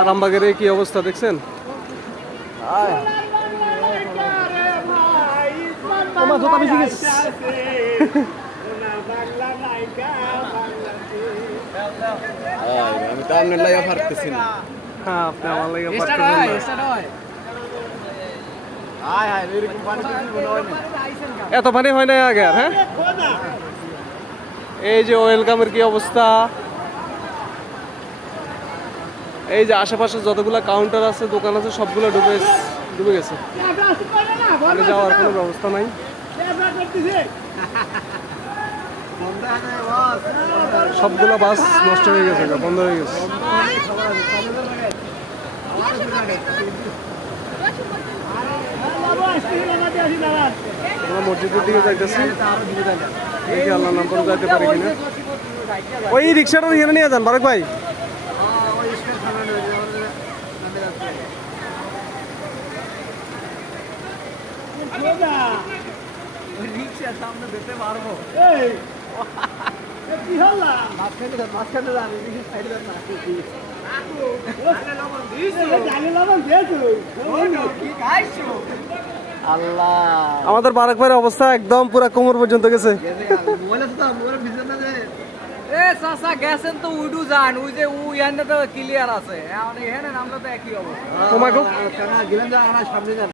আরামবাগের কি অবস্থা দেখছেন? আমি তো আপনার লাইয়া পারতেছি না। হ্যাঁ, আপনি আমার লাগে পারতেছেন না। এত পানি হয় না আগে আর, হ্যাঁ। এই যে ওয়েলকামের কি অবস্থা, এই যে আশেপাশে যতগুলো কাউন্টার আছে, দোকান আছে, সবগুলো ডুবে গেছে। যাওয়ার কোনো ব্যবস্থা নাই। সবগুলো বাস নষ্ট হয়ে গেছে, বন্ধ হয়ে গেছে। আমরা মসজিদের দিকে যাইতেছি, দেখি আল্লাহ নাম করে যাইতে পারি কিনা। ওই রিক্সাটা এখানে নিয়ে যান বারেক ভাই। সামনে যেতে পারবো। আল্লাহ, আমাদের বারেক ভাইয়ের অবস্থা একদম পুরো কোমর পর্যন্ত গেছে। গেছেন তো উইডু যান, ওই যে উইয়ানটা তো ক্লিয়ার আছে, এখানে নামলে তো একই অবস্থা। তোমাকে সামনে যান।